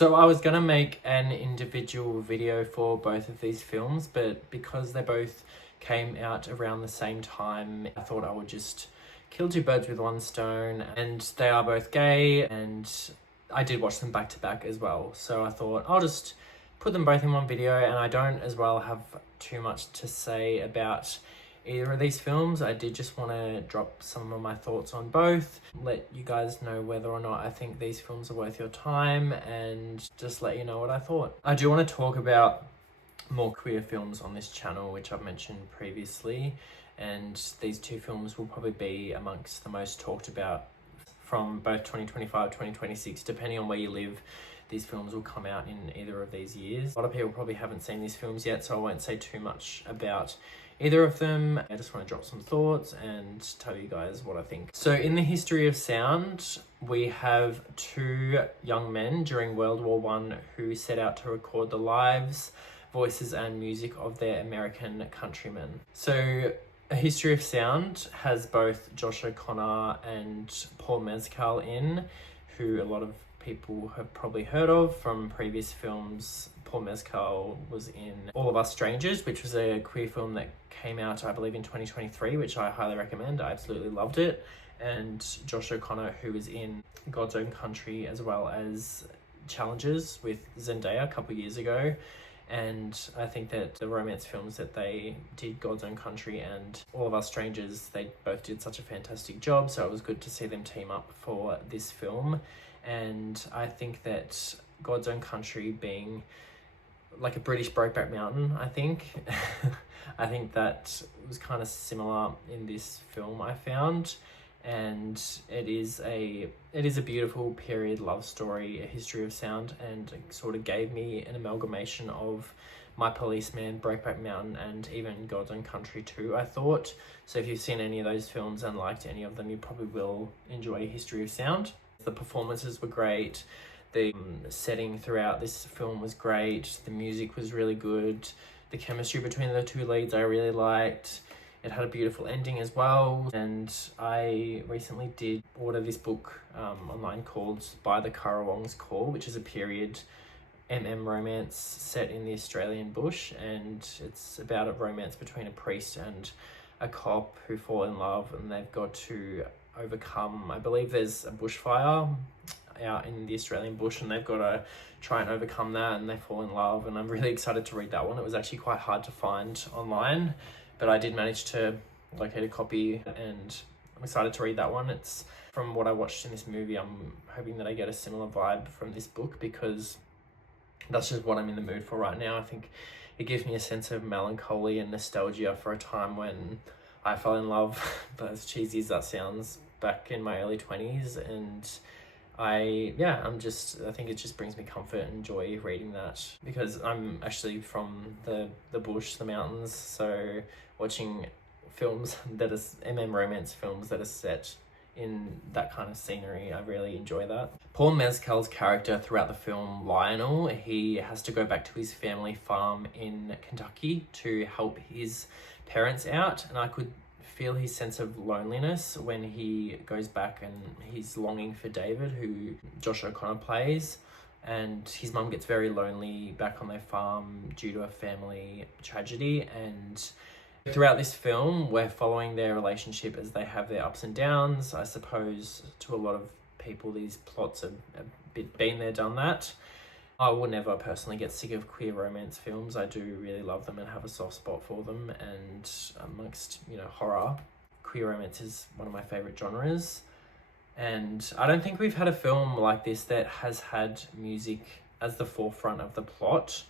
So I was gonna make an individual video for both of these films, but because they both came out around the same time, I thought I would just kill two birds with one stone. And they are both gay, and I did watch them back to back as well. So I thought I'll just put them both in one video, and I don't as well have too much to say about either of these films. I did just want to drop some of my thoughts on both, let you guys know whether or not I think these films are worth your time, and just let you know what I thought. I do want to talk about more queer films on this channel, which I've mentioned previously, and these two films will probably be amongst the most talked about from both 2025, 2026, depending on where you live. These films will come out in either of these years. A lot of people probably haven't seen these films yet, so I won't say too much about either of them. I just want to drop some thoughts and tell you guys what I think. So in the history of sound, we have two young men during World War I who set out to record the lives, voices and music of their American countrymen. So A History of Sound has both Josh O'Connor and Paul Mescal in, who a lot of people have probably heard of from previous films. Paul Mescal was in All of Us Strangers, which was a queer film that came out, I believe, in 2023, which I highly recommend. I absolutely loved it. And Josh O'Connor, who was in God's Own Country, as well as Challenges with Zendaya a couple years ago. And I think that the romance films that they did, God's Own Country and All of Us Strangers, they both did such a fantastic job. So it was good to see them team up for this film. And I think that God's Own Country being like a British Brokeback Mountain, I think I think that was kind of similar in this film, I found. And it is a beautiful period love story, A History of Sound, and it sort of gave me an amalgamation of My Policeman, Brokeback Mountain, and even God's Own Country too, I thought. So if you've seen any of those films and liked any of them, you probably will enjoy A History of Sound. The performances were great. The setting throughout this film was great. The music was really good. The chemistry between the two leads I really liked. It had a beautiful ending as well. And I recently did order this book online called By the Currawong's Call, which is a period romance set in the Australian bush. And it's about a romance between a priest and a cop who fall in love, and they've got to overcome, I believe there's a bushfire out in the Australian bush, and they've got to try and overcome that, and they fall in love. And I'm really excited to read that one. It was actually quite hard to find online, but I did manage to locate a copy, and I'm excited to read that one. It's from what I watched in this movie. I'm hoping that I get a similar vibe from this book, because that's just what I'm in the mood for right now. I think it gives me a sense of melancholy and nostalgia for a time when I fell in love, but as cheesy as that sounds, back in my early 20s. And I think it just brings me comfort and joy reading that, because I'm actually from the bush, the mountains. So watching films that are romance films that are set in that kind of scenery, I really enjoy that. Paul Mescal's character throughout the film, Lionel, he has to go back to his family farm in Kentucky to help his parents out, and I could feel his sense of loneliness when he goes back, and he's longing for David, who Josh O'Connor plays, and his mum gets very lonely back on their farm due to a family tragedy. And throughout this film, we're following their relationship as they have their ups and downs. I suppose to a lot of people, these plots are a bit been there, done that. I will never personally get sick of queer romance films. I do really love them and have a soft spot for them. And amongst, horror, queer romance is one of my favorite genres. And I don't think we've had a film like this that has had music as the forefront of the plot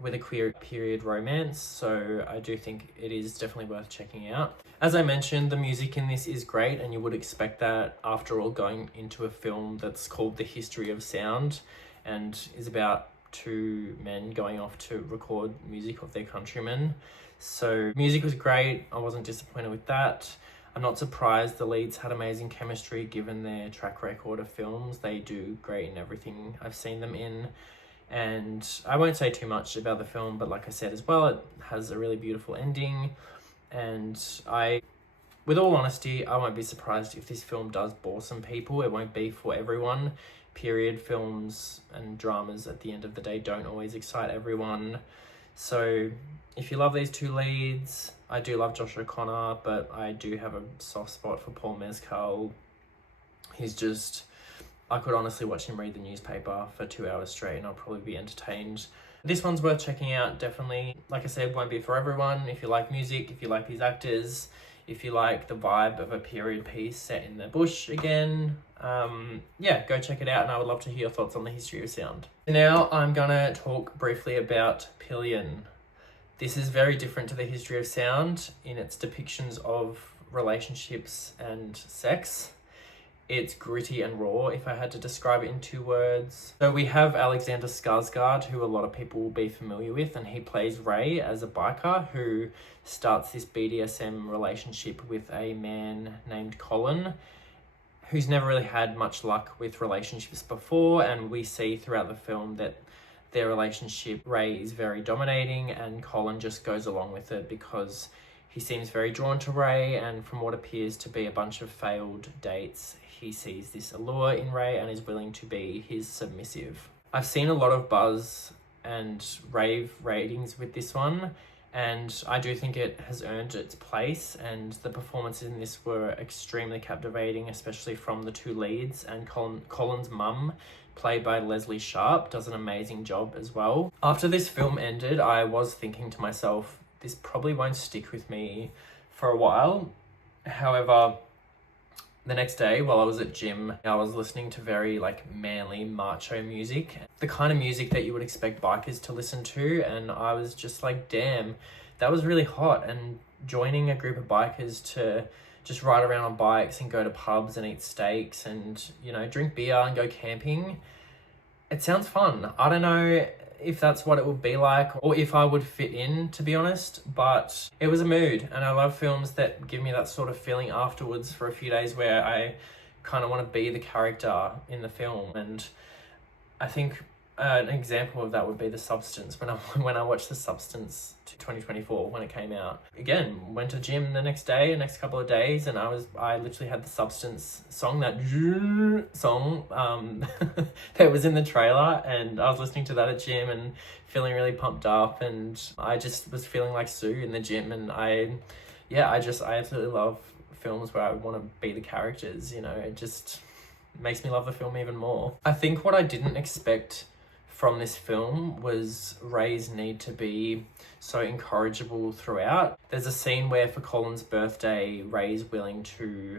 with a queer period romance. So I do think it is definitely worth checking out. As I mentioned, the music in this is great, and you would expect that after all, going into a film that's called The History of Sound and is about two men going off to record music of their countrymen. So music was great. I wasn't disappointed with that. I'm not surprised the leads had amazing chemistry given their track record of films. They do great in everything I've seen them in. And I won't say too much about the film, but like I said as well, it has a really beautiful ending. And with all honesty, I won't be surprised if this film does bore some people. It won't be for everyone. period films and dramas at the end of the day don't always excite everyone. So if you love these two leads, I do love Josh O'Connor, but I do have a soft spot for Paul Mescal. He's just, I could honestly watch him read the newspaper for 2 hours straight and I'll probably be entertained. This one's worth checking out, definitely. Like I said, won't be for everyone. If you like music, if you like these actors, if you like the vibe of a period piece set in the bush again, yeah, go check it out, and I would love to hear your thoughts on the History of Sound. Now I'm gonna talk briefly about Pillion. This is very different to the History of Sound in its depictions of relationships and sex. It's gritty and raw, if I had to describe it in 2 words. So we have Alexander Skarsgård, who a lot of people will be familiar with, and he plays Ray as a biker who starts this BDSM relationship with a man named Colin, who's never really had much luck with relationships before, and we see throughout the film that their relationship, Ray is very dominating and Colin just goes along with it because he seems very drawn to Ray, and from what appears to be a bunch of failed dates, he sees this allure in Ray and is willing to be his submissive. I've seen a lot of buzz and rave ratings with this one, and I do think it has earned its place, and the performances in this were extremely captivating, especially from the 2 leads, and Colin's mum, played by Leslie Sharp, does an amazing job as well. After this film ended, I was thinking to myself, this probably won't stick with me for a while. However, the next day while I was at gym, I was listening to very manly macho music, the kind of music that you would expect bikers to listen to, and I was just like, damn, that was really hot. And joining a group of bikers to just ride around on bikes and go to pubs and eat steaks and, drink beer and go camping, it sounds fun. I don't know if that's what it would be like or if I would fit in, to be honest, but it was a mood, and I love films that give me that sort of feeling afterwards for a few days where I kind of want to be the character in the film. And I think an example of that would be The Substance. When I watched The Substance 2024 when it came out, again, went to gym the next couple of days, and I literally had The Substance song, that song that was in the trailer, and I was listening to that at gym and feeling really pumped up, and I just was feeling like Sue in the gym. And I absolutely love films where I want to be the characters. It just makes me love the film even more. I think what I didn't expect from this film was Ray's need to be so incorrigible throughout. There's a scene where for Colin's birthday, Ray's willing to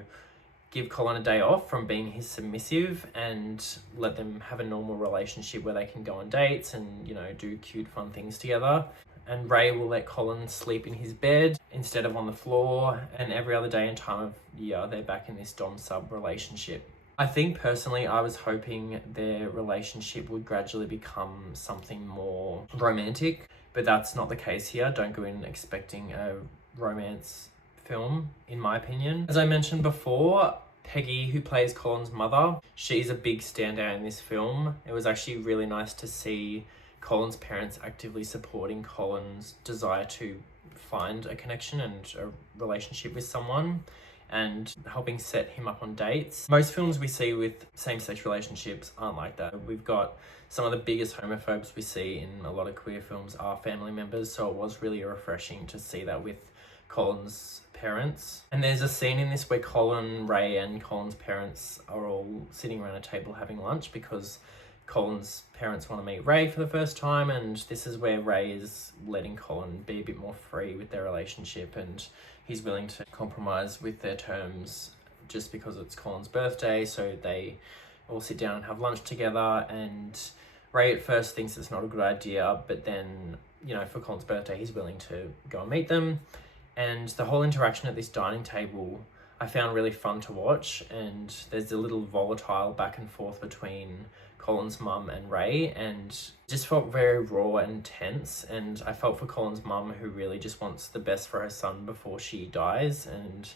give Colin a day off from being his submissive and let them have a normal relationship where they can go on dates and, do cute fun things together. And Ray will let Colin sleep in his bed instead of on the floor, and every other day and time of year they're back in this dom-sub relationship. I think personally I was hoping their relationship would gradually become something more romantic, but that's not the case here. Don't go in expecting a romance film, in my opinion. As I mentioned before, Peggy, who plays Colin's mother, she's a big standout in this film. It was actually really nice to see Colin's parents actively supporting Colin's desire to find a connection and a relationship with someone, and helping set him up on dates. Most films we see with same-sex relationships aren't like that. We've got some of the biggest homophobes we see in a lot of queer films are family members, so it was really refreshing to see that with Colin's parents. And there's a scene in this where Colin, Ray, and Colin's parents are all sitting around a table having lunch because Colin's parents want to meet Ray for the first time, and this is where Ray is letting Colin be a bit more free with their relationship, and he's willing to compromise with their terms just because it's Colin's birthday. So they all sit down and have lunch together, and Ray at first thinks it's not a good idea, but then, for Colin's birthday, he's willing to go and meet them. And the whole interaction at this dining table I found really fun to watch, and there's a little volatile back and forth between Colin's mum and Ray, and just felt very raw and tense. And I felt for Colin's mum, who really just wants the best for her son before she dies. And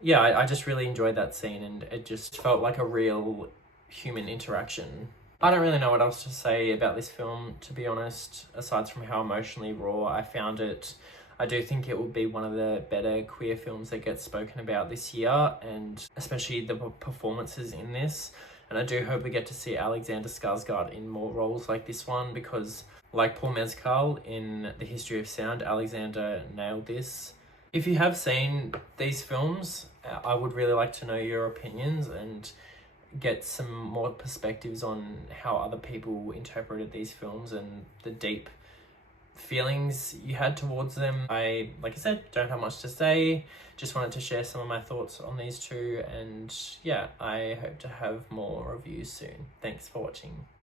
yeah, I just really enjoyed that scene, and it just felt like a real human interaction. I don't really know what else to say about this film, to be honest, aside from how emotionally raw I found it. I do think it will be one of the better queer films that gets spoken about this year, and especially the performances in this. And I do hope we get to see Alexander Skarsgård in more roles like this one, because like Paul Mescal in The History of Sound, Alexander nailed this. If you have seen these films, I would really like to know your opinions and get some more perspectives on how other people interpreted these films and the deep feelings you had towards them. Like I said, don't have much to say, just wanted to share some of my thoughts on these two, and yeah, I hope to have more reviews soon. Thanks for watching.